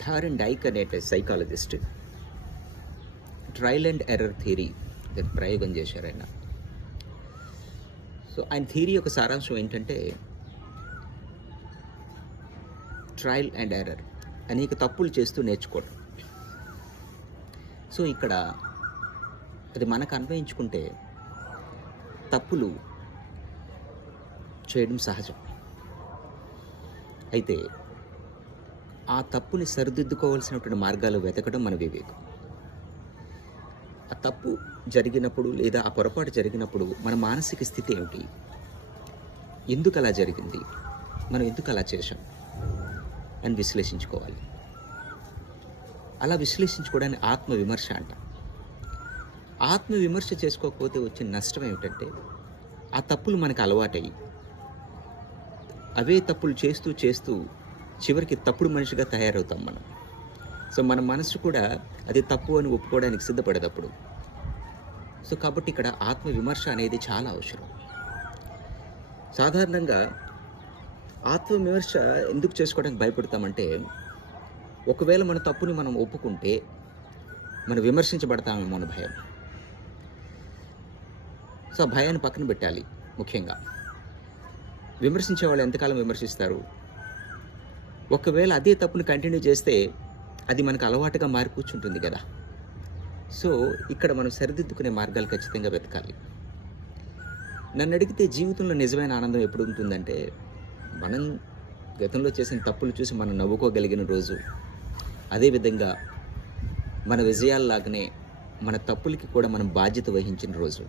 థారన్ డైక్ అనే psychologist trial and error theory దాన్ని ప్రయోగం చేశారు ఆయన. సో ఆయన థియరీ యొక్క సారాంశం ఏంటంటే ట్రయల్ అండ్ ఎర్రర్ అనేక తప్పులు చేస్తూ నేర్చుకోవడం. సో ఇక్కడ అది మనకు అన్వయించుకుంటే తప్పులు చేయడం సహజం. అయితే ఆ తప్పుని సరిదిద్దుకోవాల్సినటువంటి మార్గాలు వెతకడం మన వివేకం. ఆ తప్పు జరిగినప్పుడు లేదా ఆ పొరపాటు జరిగినప్పుడు మన మానసిక స్థితి ఏమిటి? ఎందుకు అలా జరిగింది? మనం ఎందుకు అలా చేశాం? అని విశ్లేషించుకోవాలి. అలా విశ్లేషించుకోవడాన్ని ఆత్మ విమర్శ అంట. ఆత్మ విమర్శ చేసుకోకపోతే వచ్చే నష్టం ఏమిటంటే ఆ తప్పులు మనకు అలవాటయ్యి. అవే తప్పులు చేస్తూ చేస్తూ చివరికి తప్పుడు మనిషిగా తయారవుతాం మనం. సో మన మనసు కూడా అది తప్పు అని ఒప్పుకోవడానికి సిద్ధపడేటప్పుడు సో కాబట్టి ఇక్కడ ఆత్మ విమర్శ అనేది చాలా అవసరం. సాధారణంగా ఆత్మ విమర్శ ఎందుకు చేసుకోవడానికి భయపడతామంటే ఒకవేళ మన తప్పుని మనం ఒప్పుకుంటే మనం విమర్శించబడతామేమో అని భయం. సో ఆ భయాన్ని పక్కన పెట్టాలి ముఖ్యంగా. విమర్శించే వాళ్ళు ఎంతకాలం విమర్శిస్తారు? ఒకవేళ అదే తప్పును కంటిన్యూ చేస్తే అది మనకు అలవాటుగా మారి కూర్చుంటుంది కదా. సో ఇక్కడ మనం సరిదిద్దుకునే మార్గాలు ఖచ్చితంగా వెతకాలి. నన్ను అడిగితే జీవితంలో నిజమైన ఆనందం ఎప్పుడు ఉంటుందంటే మనం గతంలో చేసిన తప్పులు చూసి మనం నవ్వుకోగలిగిన రోజు. అదేవిధంగా మన విజయాల్లాగానే మన తప్పులకి కూడా మనం బాధ్యత వహించిన రోజు.